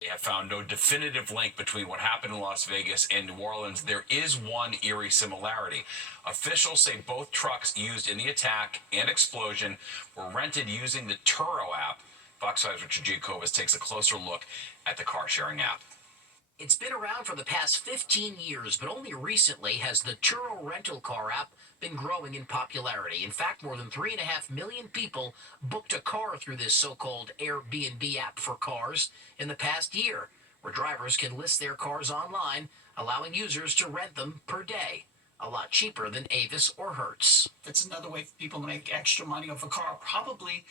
They have found no definitive link between what happened in Las Vegas and New Orleans. There is one eerie similarity. Officials say both trucks used in the attack and explosion were rented using the Turo app. Fox 5's Richard Giacobbe takes a closer look at the car sharing app. It's been around for the past 15 years, but only recently has the Turo rental car app been growing in popularity. In fact, more than 3.5 million people booked a car through this so-called Airbnb app for cars in the past year, where drivers can list their cars online, allowing users to rent them per day. A lot cheaper than Avis or Hertz. That's another way for people to make extra money off a car. Probably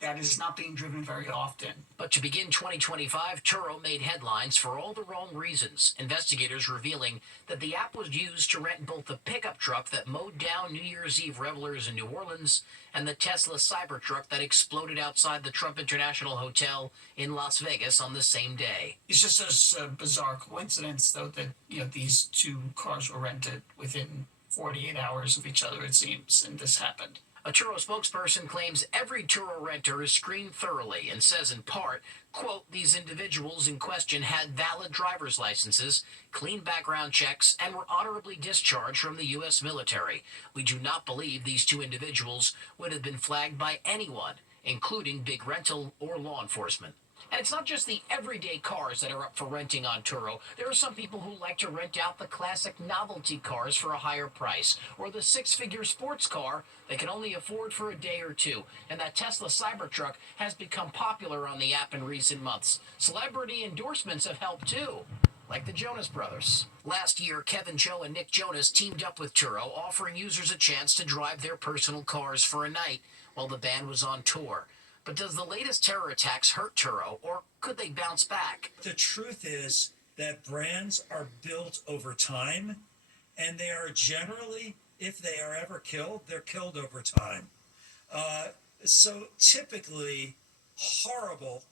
that is not being driven very often. But to begin 2025, Turo made headlines for all the wrong reasons. Investigators revealing that the app was used to rent both the pickup truck that mowed down New Year's Eve revelers in New Orleans and the Tesla Cybertruck that exploded outside the Trump International Hotel in Las Vegas on the same day. It's just a bizarre coincidence, though, that these two cars were rented within 48 hours of each other, it seems, and this happened. A Turo spokesperson claims every Turo renter is screened thoroughly and says in part, quote, these individuals in question had valid driver's licenses, clean background checks, and were honorably discharged from the U.S. military. We do not believe these two individuals would have been flagged by anyone, including big rental or law enforcement. And it's not just the everyday cars that are up for renting on Turo. There are some people who like to rent out the classic novelty cars for a higher price, or the six-figure sports car they can only afford for a day or two. And that Tesla Cybertruck has become popular on the app in recent months. Celebrity endorsements have helped too, like the Jonas Brothers. Last year, Kevin Joe and Nick Jonas teamed up with Turo, offering users a chance to drive their personal cars for a night while the band was on tour. But does the latest terror attacks hurt Turo, or could they bounce back? The truth is that brands are built over time, and they are generally, if they are ever killed, they're killed over time. So typically, horrible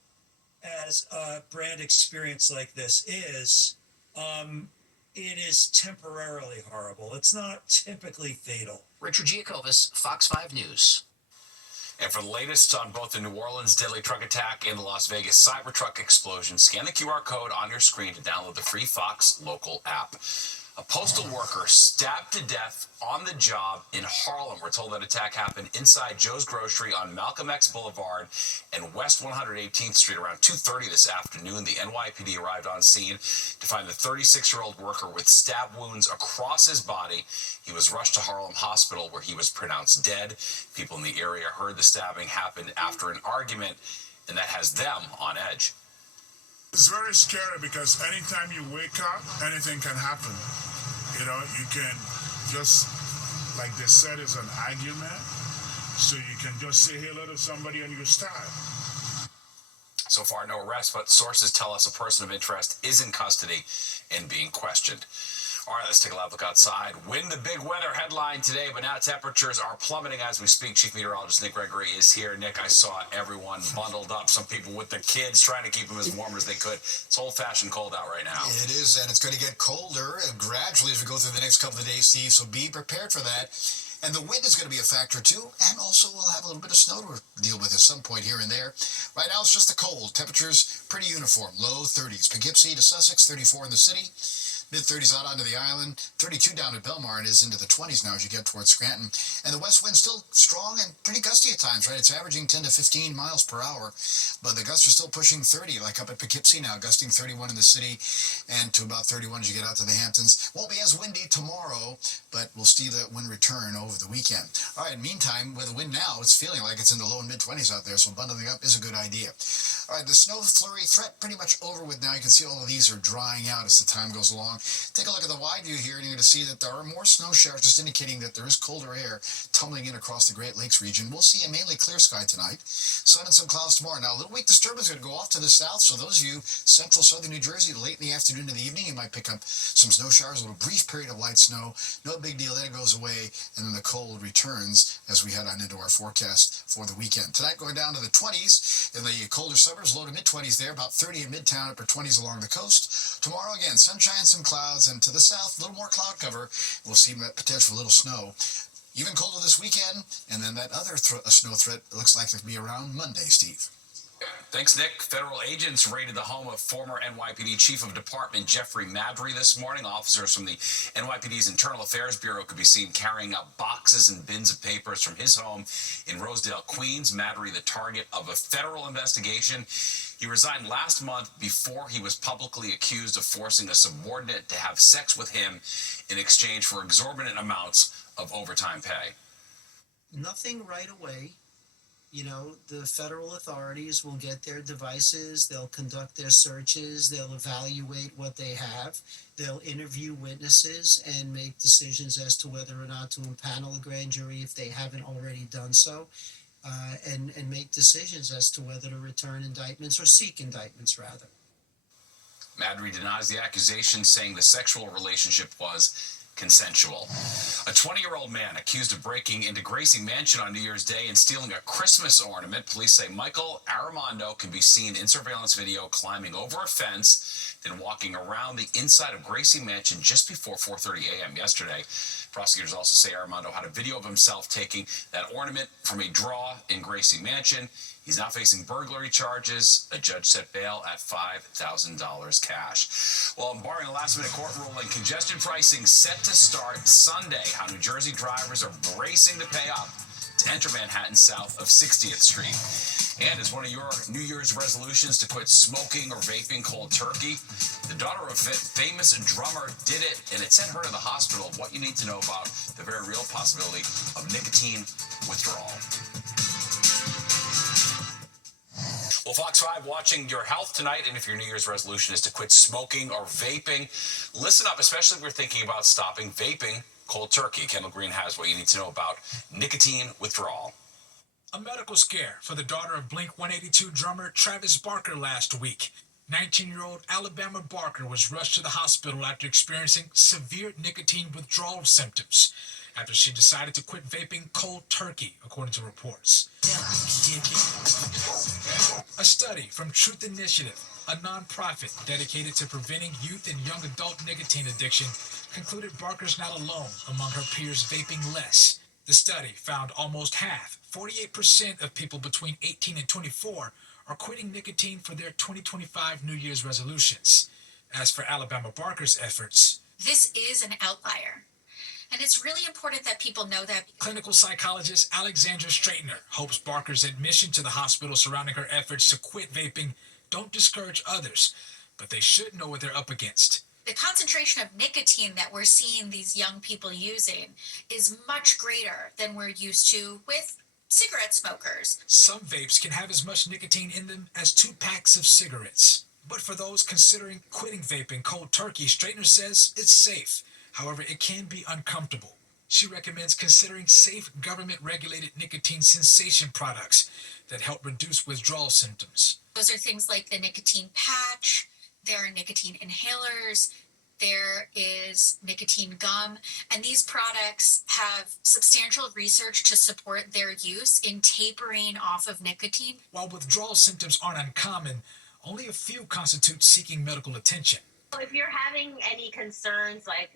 as a brand experience like this is, it is temporarily horrible. It's not typically fatal. Richard Giacobbe, Fox 5 News. And for the latest on both the New Orleans deadly truck attack and the Las Vegas Cybertruck explosion, scan the QR code on your screen to download the free Fox Local app. A postal worker stabbed to death on the job in Harlem. We're told that attack happened inside Joe's Grocery on Malcolm X Boulevard and West 118th Street around 2:30 this afternoon. The NYPD arrived on scene to find the 36-year-old worker with stab wounds across his body. He was rushed to Harlem Hospital where he was pronounced dead. People in the area heard the stabbing happened after an argument, and that has them on edge. It's very scary because anytime you wake up, anything can happen. You can just, like they said, it's an argument. So you can just say hello to somebody and you stab. So far, no arrests, but sources tell us a person of interest is in custody and being questioned. All right, let's take a live look outside. The big weather headline today, but now temperatures are plummeting as we speak. Chief Meteorologist Nick Gregory is here. Nick, I saw everyone bundled up, some people with their kids trying to keep them as warm as they could. It's old-fashioned cold out right now. It is, and it's going to get colder gradually as we go through the next couple of days, Steve, so be prepared for that. And the wind is going to be a factor, too, and also we'll have a little bit of snow to deal with at some point here and there. Right now, it's just the cold. Temperatures pretty uniform, low 30s. Poughkeepsie to Sussex, 34 in the city. Mid-30s out onto the island, 32 down at Belmar, and is into the 20s now as you get towards Scranton. And the west wind still strong and pretty gusty at times, right? It's averaging 10 to 15 miles per hour, but the gusts are still pushing 30, like up at Poughkeepsie now, gusting 31 in the city and to about 31 as you get out to the Hamptons. Won't be as windy tomorrow, but we'll see that wind return over the weekend. All right, meantime, with the wind now, it's feeling like it's in the low and mid-20s out there, so bundling up is a good idea. All right, the snow flurry threat pretty much over with now. You can see all of these are drying out as the time goes along. Take a look at the wide view here, and you're going to see that there are more snow showers, just indicating that there is colder air tumbling in across the Great Lakes region. We'll see a mainly clear sky tonight. Sun and some clouds tomorrow. Now, a little weak disturbance is going to go off to the south, so those of you central southern New Jersey, late in the afternoon to the evening, you might pick up some snow showers, a little brief period of light snow. No big deal. Then it goes away, and then the cold returns as we head on into our forecast for the weekend. Tonight, going down to the 20s in the colder suburbs, low to mid-20s there, about 30 in Midtown, upper 20s along the coast. Tomorrow, again, sunshine, some clouds, and to the south, a little more cloud cover. We'll see that potential little snow. Even colder this weekend, and then that other snow threat looks like to be around Monday, Steve. Thanks, Nick. Federal agents raided the home of former NYPD Chief of Department Jeffrey Madry this morning. Officers from the NYPD's Internal Affairs Bureau could be seen carrying out boxes and bins of papers from his home in Rosedale, Queens. Madry, the target of a federal investigation. He resigned last month before he was publicly accused of forcing a subordinate to have sex with him in exchange for exorbitant amounts of overtime pay. Nothing right away. You know, the federal authorities will get their devices, they'll conduct their searches, they'll evaluate what they have, they'll interview witnesses and make decisions as to whether or not to impanel a grand jury if they haven't already done so, and make decisions as to whether to return indictments or seek indictments, rather. Madry denies the accusation, saying the sexual relationship was consensual. A 20-year-old man accused of breaking into Gracie Mansion on New Year's Day and stealing a Christmas ornament. Police say Michael Armando can be seen in surveillance video climbing over a fence, then walking around the inside of Gracie Mansion just before 4:30 a.m. yesterday. Prosecutors also say Armando had a video of himself taking that ornament from a drawer in Gracie Mansion. He's now facing burglary charges. A judge set bail at $5,000 cash. Well, barring a last-minute court ruling, congestion pricing set to start Sunday. How New Jersey drivers are bracing to pay up to enter Manhattan south of 60th Street. And as one of your New Year's resolutions to quit smoking or vaping cold turkey, the daughter of a famous drummer did it, and it sent her to the hospital. What you need to know about the very real possibility of nicotine withdrawal. Well, Fox 5 watching your health tonight, and if your New Year's resolution is to quit smoking or vaping, listen up, especially if we're thinking about stopping vaping cold turkey. Kendall Green has what you need to know about nicotine withdrawal. A medical scare for the daughter of Blink-182 drummer Travis Barker last week. 19-year-old Alabama Barker was rushed to the hospital after experiencing severe nicotine withdrawal symptoms after she decided to quit vaping cold turkey, according to reports. A study from Truth Initiative, a nonprofit dedicated to preventing youth and young adult nicotine addiction, concluded Barker's not alone among her peers vaping less. The study found almost half, 48% of people between 18 and 24, are quitting nicotine for their 2025 New Year's resolutions. As for Alabama Barker's efforts, this is an outlier. And it's really important that people know that. Clinical psychologist Alexandra Straightner hopes Barker's admission to the hospital surrounding her efforts to quit vaping don't discourage others, but they should know what they're up against. The concentration of nicotine that we're seeing these young people using is much greater than we're used to with cigarette smokers. Some vapes can have as much nicotine in them as 2 packs of cigarettes. But for those considering quitting vaping cold turkey, Straightner says it's safe. However, it can be uncomfortable. She recommends considering safe government-regulated nicotine cessation products that help reduce withdrawal symptoms. Those are things like the nicotine patch, there are nicotine inhalers, there is nicotine gum, and these products have substantial research to support their use in tapering off of nicotine. While withdrawal symptoms aren't uncommon, only a few constitute seeking medical attention. If you're having any concerns like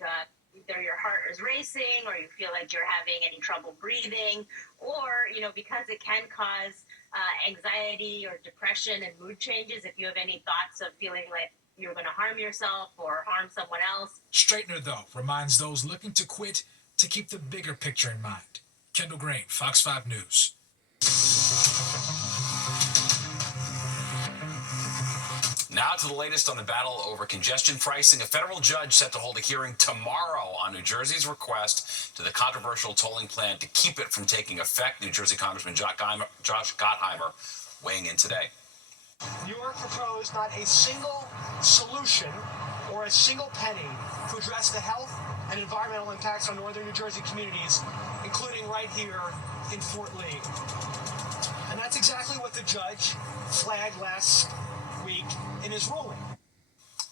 either your heart is racing or you feel like you're having any trouble breathing, or, because it can cause anxiety or depression and mood changes, if you have any thoughts of feeling like you're going to harm yourself or harm someone else. Straightner, though, reminds those looking to quit to keep the bigger picture in mind. Kendall Green, Fox 5 News. Now to the latest on the battle over congestion pricing. A federal judge set to hold a hearing tomorrow on New Jersey's request to the controversial tolling plan to keep it from taking effect. New Jersey Congressman Josh Gottheimer weighing in today. New York proposed not a single solution or a single penny to address the health and environmental impacts on northern New Jersey communities, including right here in Fort Lee. And that's exactly what the judge flagged last week in his ruling.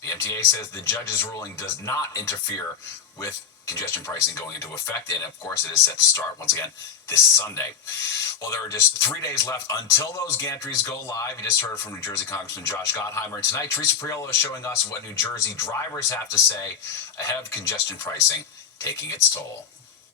The MTA says the judge's ruling does not interfere with congestion pricing going into effect, and of course it is set to start once again this Sunday. Well, there are just 3 days left until those gantries go live. You just heard from New Jersey Congressman Josh Gottheimer. And tonight, Teresa Priolo is showing us what New Jersey drivers have to say ahead of congestion pricing taking its toll.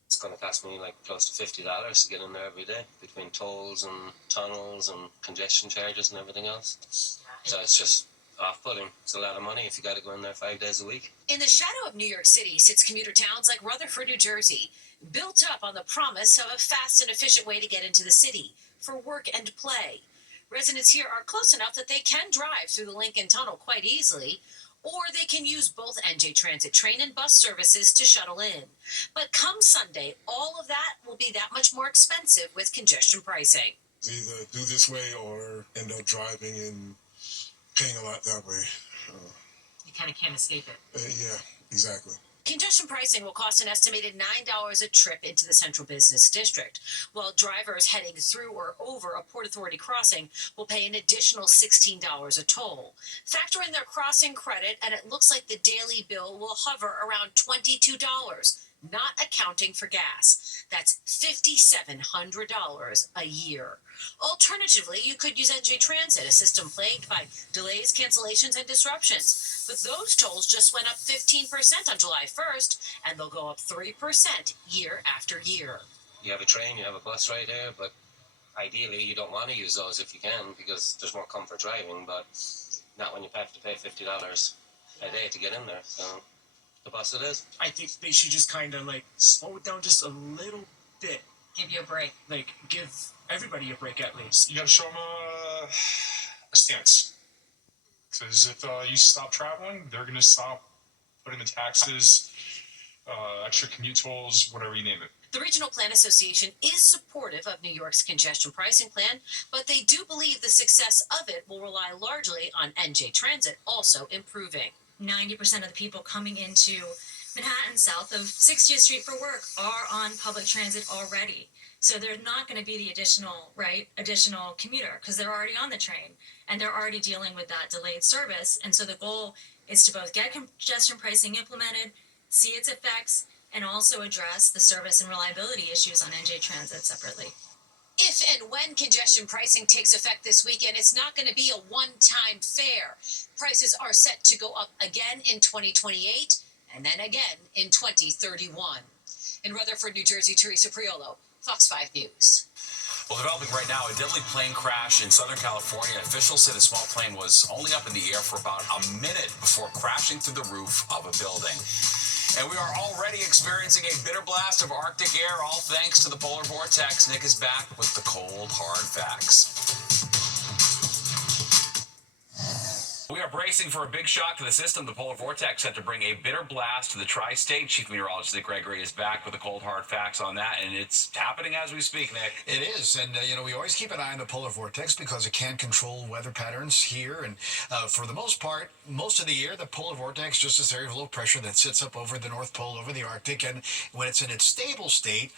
It's going to cost me like close to $50 to get in there every day between tolls and tunnels and congestion charges and everything else. So it's just off-putting. It's a lot of money if you got to go in there 5 days a week. In the shadow of New York City sits commuter towns like Rutherford, New Jersey, built up on the promise of a fast and efficient way to get into the city for work and play. Residents here are close enough that they can drive through the Lincoln Tunnel quite easily, or they can use both NJ Transit train and bus services to shuttle in. But come Sunday, all of that will be that much more expensive with congestion pricing. Either do this way or end up driving and paying a lot that way. You kind of can't escape it. Yeah, exactly. Congestion pricing will cost an estimated $9 a trip into the Central Business District, while drivers heading through or over a Port Authority crossing will pay an additional $16 a toll. Factor in their crossing credit, and it looks like the daily bill will hover around $22, not accounting for gas. That's $5,700 a year. Alternatively, you could use NJ Transit, a system plagued by delays, cancellations, and disruptions. But those tolls just went up 15% on July 1st, and they'll go up 3% year after year. You have a train, you have a bus right there, but ideally you don't want to use those if you can because there's more comfort driving, but not when you have to pay $50 a day to get in there. So the bus it is. I think they should just kind of like slow it down just a little bit. Give you a break. Like give everybody a break at least. You got to show them a stance. Because if you stop traveling, they're going to stop putting the taxes, extra commute tolls, whatever you name it. The Regional Plan Association is supportive of New York's congestion pricing plan, but they do believe the success of it will rely largely on NJ Transit also improving. 90% of the people coming into Manhattan south of 60th Street for work are on public transit already. So there's not going to be the additional commuter because they're already on the train and they're already dealing with that delayed service. And so the goal is to both get congestion pricing implemented, see its effects, and also address the service and reliability issues on NJ Transit separately. If and when congestion pricing takes effect this weekend, it's not going to be a one-time fare. Prices are set to go up again in 2028 and then again in 2031. In Rutherford, New Jersey, Teresa Priolo, Fox 5 News. Well, developing right now, a deadly plane crash in Southern California. Officials say the small plane was only up in the air for about a minute before crashing through the roof of a building. And we are already experiencing a bitter blast of Arctic air, all thanks to the polar vortex. Nick is back with the cold, hard facts. We are bracing for a big shock to the system. The polar vortex set to bring a bitter blast to the tri-state. Chief Meteorologist Nick Gregory is back with the cold, hard facts on that, and it's happening as we speak, Nick. It is, and we always keep an eye on the polar vortex because it can control weather patterns here, and for the most part, most of the year, the polar vortex is just this area of low pressure that sits up over the North Pole, over the Arctic, and when it's in its stable state,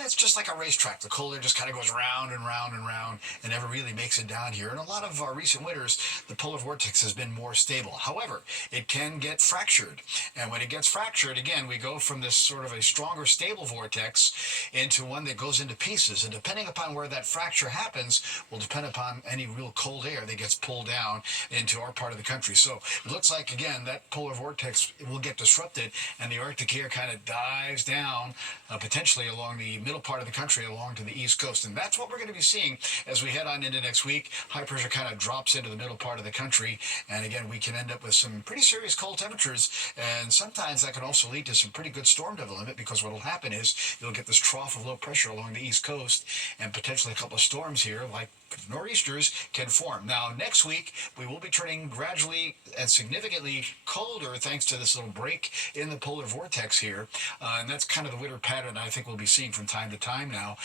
it's just like a racetrack. The cold air just kind of goes round and round and round and never really makes it down here. In a lot of recent winters, the polar vortex has been more stable. However, it can get fractured. And when it gets fractured, again, we go from this sort of a stronger, stable vortex into one that goes into pieces. And depending upon where that fracture happens will depend upon any real cold air that gets pulled down into our part of the country. So it looks like, again, that polar vortex will get disrupted and the Arctic air kind of dives down, potentially along the middle part of the country along to the East Coast. And that's what we're going to be seeing as we head on into next week. High pressure kind of drops into the middle part of the country. And again, we can end up with some pretty serious cold temperatures. And sometimes that can also lead to some pretty good storm development because what will happen is you'll get this trough of low pressure along the East Coast and potentially a couple of storms here like nor'easters can form. Now, next week, we will be turning gradually and significantly colder thanks to this little break in the polar vortex here. And that's kind of the winter pattern I think we'll be seeing from time to time now.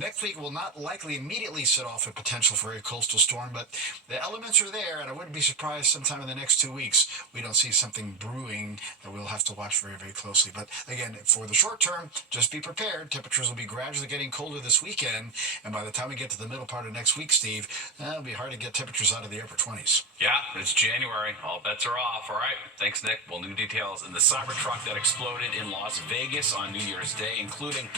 Next week will not likely immediately set off a potential for a coastal storm, but the elements are there, and I wouldn't be surprised sometime in the next 2 weeks we don't see something brewing that we'll have to watch very, very closely. But again, for the short term, just be prepared. Temperatures will be gradually getting colder this weekend, and by the time we get to the middle part of next week, Steve, it'll be hard to get temperatures out of the upper 20s. Yeah, it's January. All bets are off. All right. Thanks, Nick. Well, new details in the Cybertruck that exploded in Las Vegas on New Year's Day, including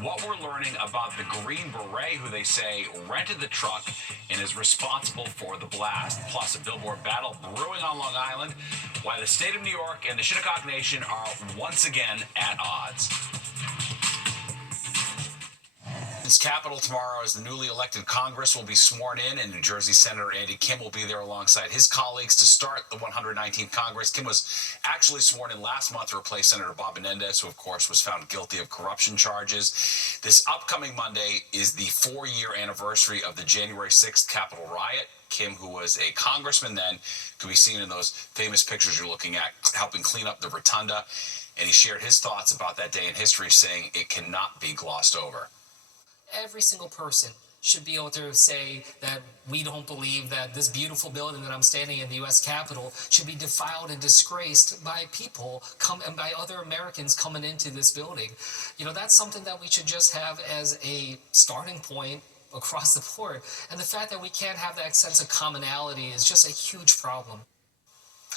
what we're learning about the Green Beret, who they say rented the truck and is responsible for the blast. Plus, a billboard battle brewing on Long Island, why the state of New York and the Shinnecock Nation are once again at odds. Republicans' Capitol tomorrow as the newly elected Congress will be sworn in, and New Jersey Senator Andy Kim will be there alongside his colleagues to start the 119th Congress. Kim was actually sworn in last month to replace Senator Bob Menendez, who, of course, was found guilty of corruption charges. This upcoming Monday is the 4-year anniversary of the January 6th Capitol riot. Kim, who was a congressman then, could be seen in those famous pictures you're looking at, helping clean up the rotunda. And he shared his thoughts about that day in history, saying it cannot be glossed over. Every single person should be able to say that we don't believe that this beautiful building that I'm standing in, the U.S. Capitol, should be defiled and disgraced by people and by other Americans coming into this building. You know, that's something that we should just have as a starting point across the board. And the fact that we can't have that sense of commonality is just a huge problem.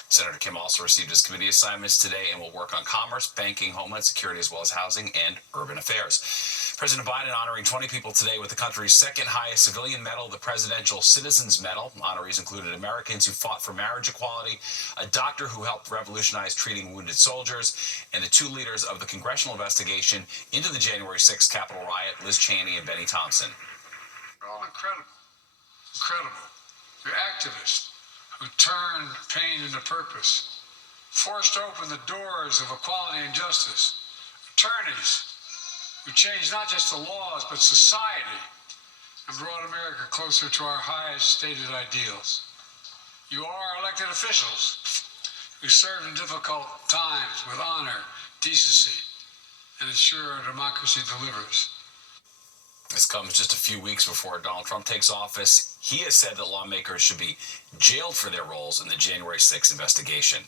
Senator Kim also received his committee assignments today and will work on commerce, banking, homeland security, as well as housing and urban affairs. President Biden honoring 20 people today with the country's second highest civilian medal, the Presidential Citizens Medal. Honorees included Americans who fought for marriage equality, a doctor who helped revolutionize treating wounded soldiers, and the 2 leaders of the congressional investigation into the January 6th Capitol riot, Liz Cheney and Benny Thompson. They're all incredible. Incredible. They're activists who turned pain into purpose, forced open the doors of equality and justice, attorneys who changed not just the laws but society and brought America closer to our highest stated ideals. You are elected officials who served in difficult times with honor, decency, and ensure our democracy delivers. This comes just a few weeks before Donald Trump takes office. He has said that lawmakers should be jailed for their roles in the January 6th investigation.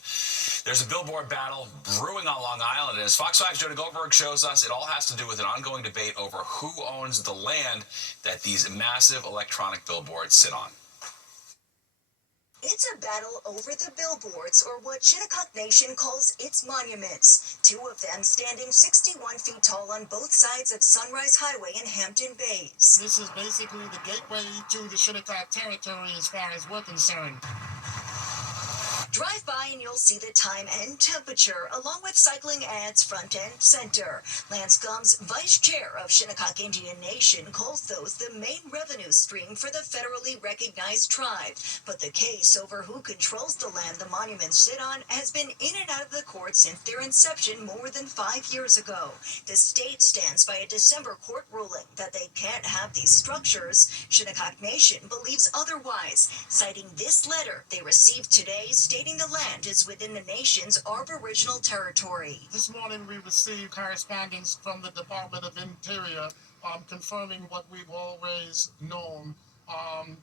There's a billboard battle brewing on Long Island, and as Fox 5's Jody Goldberg shows us, it all has to do with an ongoing debate over who owns the land that these massive electronic billboards sit on. It's a battle over the billboards, or what Shinnecock Nation calls its monuments. 2 of them standing 61 feet tall on both sides of Sunrise Highway in Hampton Bays. This is basically the gateway to the Shinnecock territory as far as we're concerned. Drive by and you'll see the time and temperature, along with cycling ads front and center. Lance Gumbs, vice chair of Shinnecock Indian Nation, calls those the main revenue stream for the federally recognized tribe. But the case over who controls the land the monuments sit on has been in and out of the court since their inception more than 5 years ago. The state stands by a December court ruling that they can't have these structures. Shinnecock Nation believes otherwise, citing this letter they received today stating the land is within the nation's Aboriginal territory. This morning we received correspondence from the Department of Interior confirming what we've always known,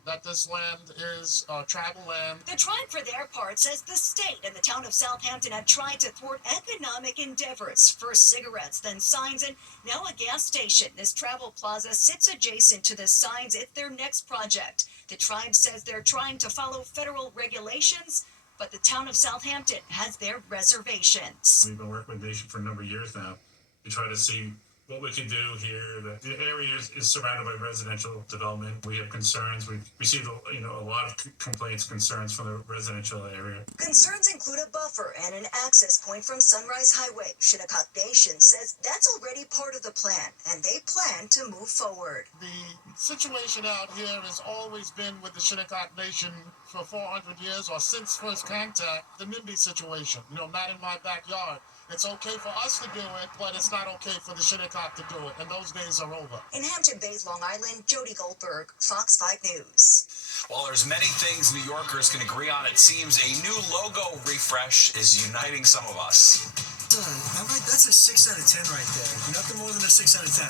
that this land is tribal land. The tribe, for their part, says the state and the town of Southampton have tried to thwart economic endeavors. First cigarettes, then signs, and now a gas station. This travel plaza sits adjacent to the signs at their next project. The tribe says they're trying to follow federal regulations, but the town of Southampton has their reservations. We've been working with Nation for a number of years now to try to see what we can do here. The area is surrounded by residential development. We have concerns. We've received a lot of complaints, concerns from the residential area. Concerns include a buffer and an access point from Sunrise Highway. Shinnecock Nation says that's already part of the plan, and they plan to move forward. The situation out here has always been with the Shinnecock Nation for 400 years, or since first contact, the NIMBY situation. Not in my backyard. It's okay for us to do it, but it's not okay for the Shinnecock to do it, and those days are over. In Hampton Bays, Long Island, Jody Goldberg, Fox 5 News. While there's many things New Yorkers can agree on, it seems a new logo refresh is uniting some of us. That's a 6 out of 10 right there. Nothing more than a 6 out of 10.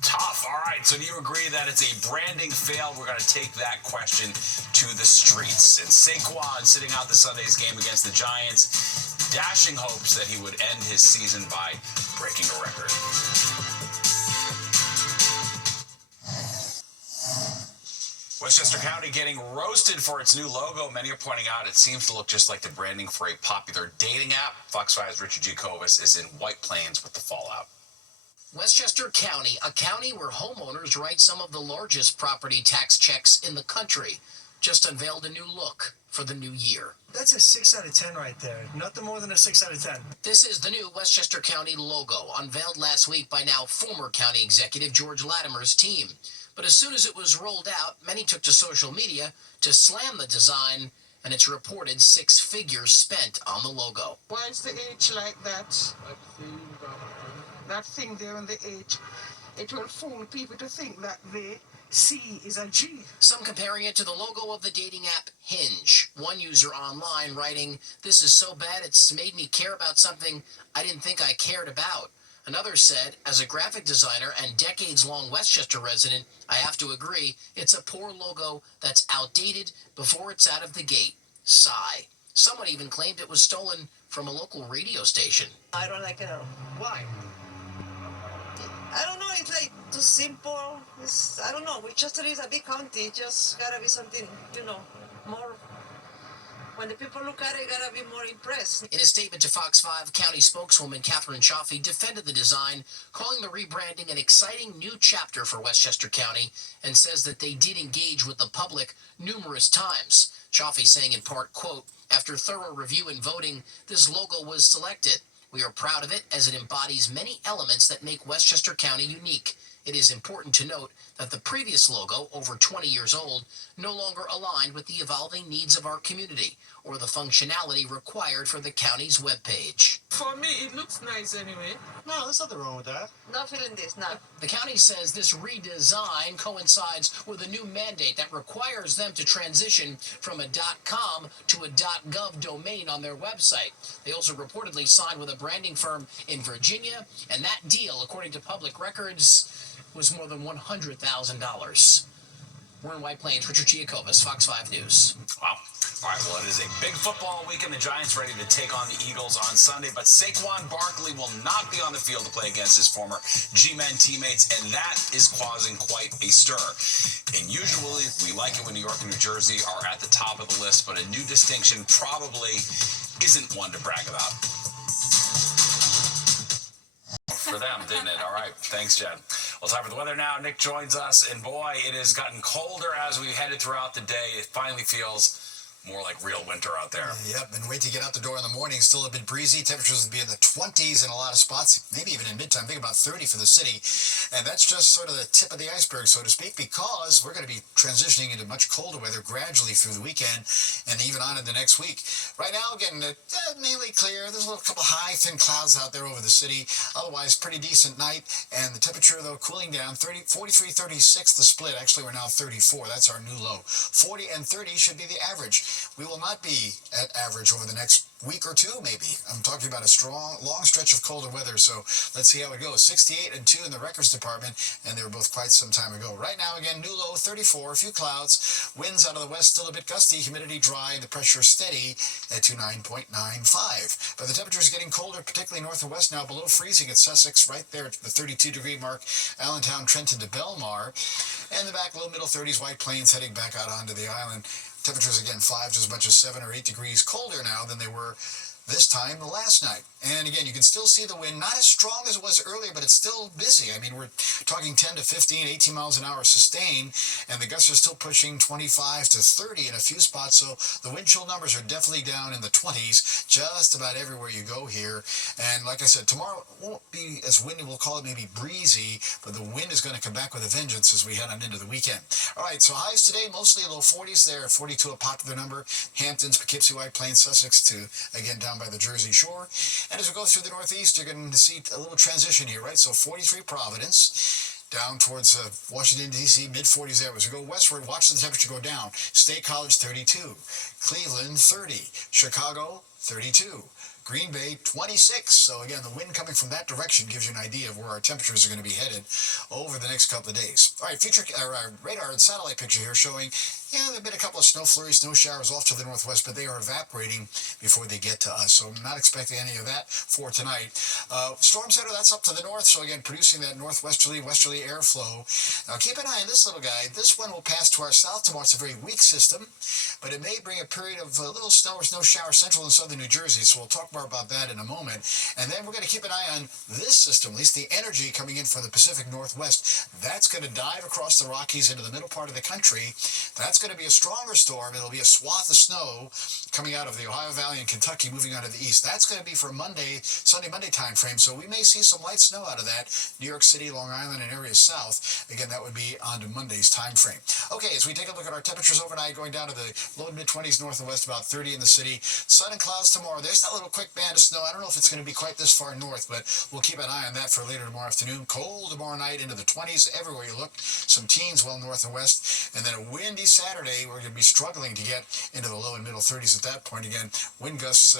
Tough. All right. So do you agree that it's a branding fail? We're going to take that question to the streets. And Saquon sitting out the Sunday's game against the Giants, dashing hopes that he would end his season by breaking a record. Westchester County getting roasted for its new logo. Many are pointing out it seems to look just like the branding for a popular dating app. Fox 5's Richard G. Kovas is in White Plains with the fallout. Westchester County, a county where homeowners write some of the largest property tax checks in the country. just unveiled a new look for the new year. That's a 6 out of 10 right there. Nothing more than a 6 out of 10. This is the new Westchester County logo, unveiled last week by now former county executive George Latimer's team. But as soon as it was rolled out, many took to social media to slam the design, and it's reported 6 figures spent on the logo. Why is the H like that? That thing there on the H, it will fool people to think that the C is a G. Some comparing it to the logo of the dating app Hinge. One user online writing, "This is so bad it's made me care about something I didn't think I cared about." Another said, "As a graphic designer and decades-long Westchester resident, I have to agree, it's a poor logo that's outdated before it's out of the gate. Sigh." Someone even claimed it was stolen from a local radio station. I don't like it. Why? I don't know, it's like too simple. I don't know, Winchester is a big county, it just gotta be something, more. When the people look at it, gotta be more impressed. In a statement to Fox 5, County spokeswoman Catherine Chaffee defended the design, calling the rebranding an exciting new chapter for Westchester County, and says that they did engage with the public numerous times. Chaffee saying in part, quote, "After thorough review and voting, this logo was selected. We are proud of it as it embodies many elements that make Westchester County unique. It is important to note that the previous logo, over 20 years old, no longer aligned with the evolving needs of our community or the functionality required for the county's webpage." For me, it looks nice anyway. No, there's nothing wrong with that. Not feeling this, no. The county says this redesign coincides with a new mandate that requires them to transition from a .com to a .gov domain on their website. They also reportedly signed with a branding firm in Virginia, and that deal, according to public records, was more than $100,000. We're in White Plains. Richard Giacobas, Fox 5 News. Wow. All right, well, it is a big football weekend. The Giants ready to take on the Eagles on Sunday, but Saquon Barkley will not be on the field to play against his former G-Men teammates, and that is causing quite a stir. And usually, we like it when New York and New Jersey are at the top of the list, but a new distinction probably isn't one to brag about. For them, didn't it? All right. Thanks, Jen. Well, time for the weather now. Nick joins us, and boy, it has gotten colder as we headed throughout the day. It finally feels more like real winter out there. Yep, and wait to get out the door in the morning. Still a bit breezy. Temperatures will be in the 20s in a lot of spots, maybe even in midtime. Think about 30 for the city. And that's just sort of the tip of the iceberg, so to speak, because we're going to be transitioning into much colder weather gradually through the weekend and even on in the next week. Right now, again, mainly clear. There's a little couple high, thin clouds out there over the city. Otherwise, pretty decent night. And the temperature, though, cooling down. 43, 36 the split. Actually, we're now 34. That's our new low. 40 and 30 should be the average. We will not be at average over the next week or two, maybe. I'm talking about a strong, long stretch of colder weather, so let's see how it goes. 68 and 2 in the records department, and they were both quite some time ago. Right now, again, new low, 34, a few clouds. Winds out of the west still a bit gusty, humidity dry, and the pressure steady at 29.95. But the temperature is getting colder, particularly north and west now, below freezing at Sussex, right there at the 32-degree mark, Allentown, Trenton to Belmar. And the back low, middle 30s, White Plains heading back out onto the island. Temperatures, again, 5 to as much as 7 or 8 degrees colder now than they were this time last night. And again, you can still see the wind, not as strong as it was earlier, but it's still busy. I mean, we're talking 10 to 15, 18 miles an hour sustained, and the gusts are still pushing 25 to 30 in a few spots, so the wind chill numbers are definitely down in the 20s just about everywhere you go here. And like I said, tomorrow won't be as windy, we'll call it maybe breezy, but the wind is going to come back with a vengeance as we head on into the weekend. All right, so highs today, mostly low 40s there, 42 a popular number. Hamptons, Poughkeepsie, White Plains, Sussex to, again, down by the Jersey Shore. And as we go through the northeast, you're going to see a little transition here, right? So 43 Providence, down towards Washington, D.C., mid-40s there. As we go westward, watch the temperature go down. State College, 32. Cleveland, 30. Chicago, 32. Green Bay, 26. So again, the wind coming from that direction gives you an idea of where our temperatures are going to be headed over the next couple of days. All right, radar and satellite picture here showing, there have been a couple of snow flurries, snow showers off to the northwest, but they are evaporating before they get to us. So I'm not expecting any of that for tonight. Storm center, that's up to the north. So again, producing that northwesterly, westerly airflow. Now keep an eye on this little guy. This one will pass to our south tomorrow. It's a very weak system, but it may bring a period of a little snow or snow shower central and southern New Jersey. So we'll talk more more about that in a moment. And then we're going to keep an eye on this system, at least the energy coming in from the Pacific Northwest. That's going to dive across the Rockies into the middle part of the country. That's going to be a stronger storm. It'll be a swath of snow coming out of the Ohio Valley and Kentucky, moving on to the east. That's going to be for Sunday, Monday time frame. So we may see some light snow out of that. New York City, Long Island, and areas south. Again, that would be on to Monday's time frame. Okay, as we take a look at our temperatures overnight, going down to the low and mid-20s north and west, about 30 in the city. Sun and clouds tomorrow. There's that little quick band of snow. I don't know if it's going to be quite this far north, but we'll keep an eye on that for later tomorrow afternoon. Cold tomorrow night into the 20s everywhere you look. Some teens well north and west. And then a windy Saturday. We're going to be struggling to get into the low and middle 30s at that point. Again, wind gusts,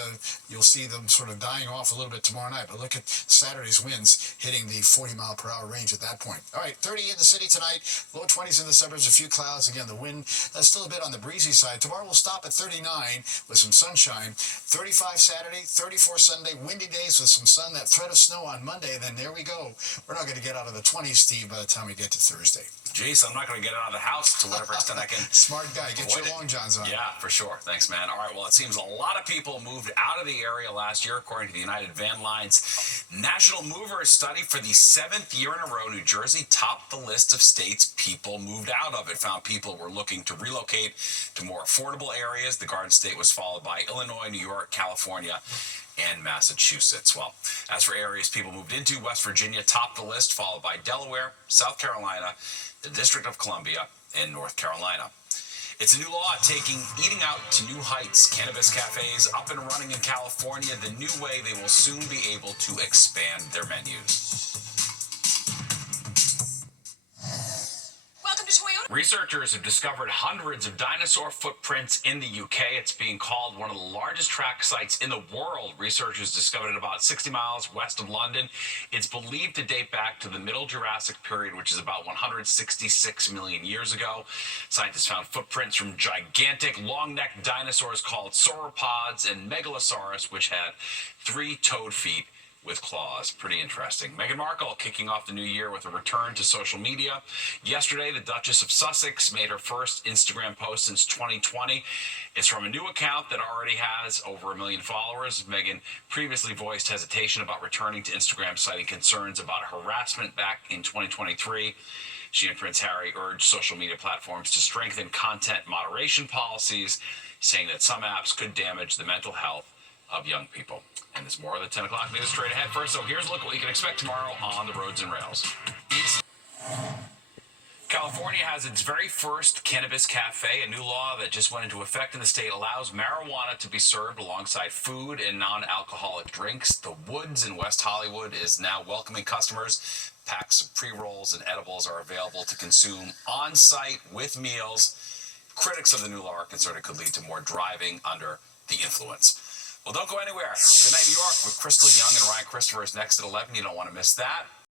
you'll see them sort of dying off a little bit tomorrow night. But look at Saturday's winds hitting the 40-mile-per-hour range at that point. All right, 30 in the city tonight. Low 20s in the suburbs. A few clouds. Again, the wind still a bit on the breezy side. Tomorrow we'll stop at 39 with some sunshine. 35 Saturday, 34 Sunday. Windy days with some sun. That threat of snow on Monday. And then there we go. We're not going to get out of the 20s, Steve, by the time we get to Thursday. Jeez, I'm not going to get out of the house to whatever extent I can. Smart guy. Get your long johns on. Yeah, for sure. Thanks, man. All right, well, it seems a lot of people moved out of the area last year, according to the United Van Lines National Movers Study. For the 7th year in a row, New Jersey topped the list of states people moved out of. It found people were looking to relocate to more affordable areas. The Garden State was followed by Illinois, New York, California, and Massachusetts. Well, as for areas people moved into, West Virginia topped the list, followed by Delaware, South Carolina, the District of Columbia, and North Carolina. It's a new law taking eating out to new heights. Cannabis cafes up and running in California. The new way they will soon be able to expand their menus. Welcome to Toyota. Researchers have discovered hundreds of dinosaur footprints in the UK. It's being called one of the largest track sites in the world. Researchers discovered it about 60 miles west of London. It's believed to date back to the Middle Jurassic period, which is about 166 million years ago. Scientists found footprints from gigantic long-necked dinosaurs called sauropods and Megalosaurus, which had 3-toed feet with claws. Pretty interesting. Meghan Markle kicking off the new year with a return to social media. Yesterday, the Duchess of Sussex made her first Instagram post since 2020. It's from a new account that already has over 1 million followers. Meghan previously voiced hesitation about returning to Instagram, citing concerns about harassment back in 2023. She and Prince Harry urged social media platforms to strengthen content moderation policies, saying that some apps could damage the mental health of young people. And there's more of the 10 o'clock news straight ahead. First, so here's a look at what you can expect tomorrow on the Roads and Rails. California has its very first cannabis cafe. A new law that just went into effect in the state allows marijuana to be served alongside food and non-alcoholic drinks. The Woods in West Hollywood is now welcoming customers. Packs of pre-rolls and edibles are available to consume on-site with meals. Critics of the new law are concerned it could lead to more driving under the influence. Well, don't go anywhere. Good Night New York with Crystal Young and Ryan Christopher is next at 11. You don't want to miss that.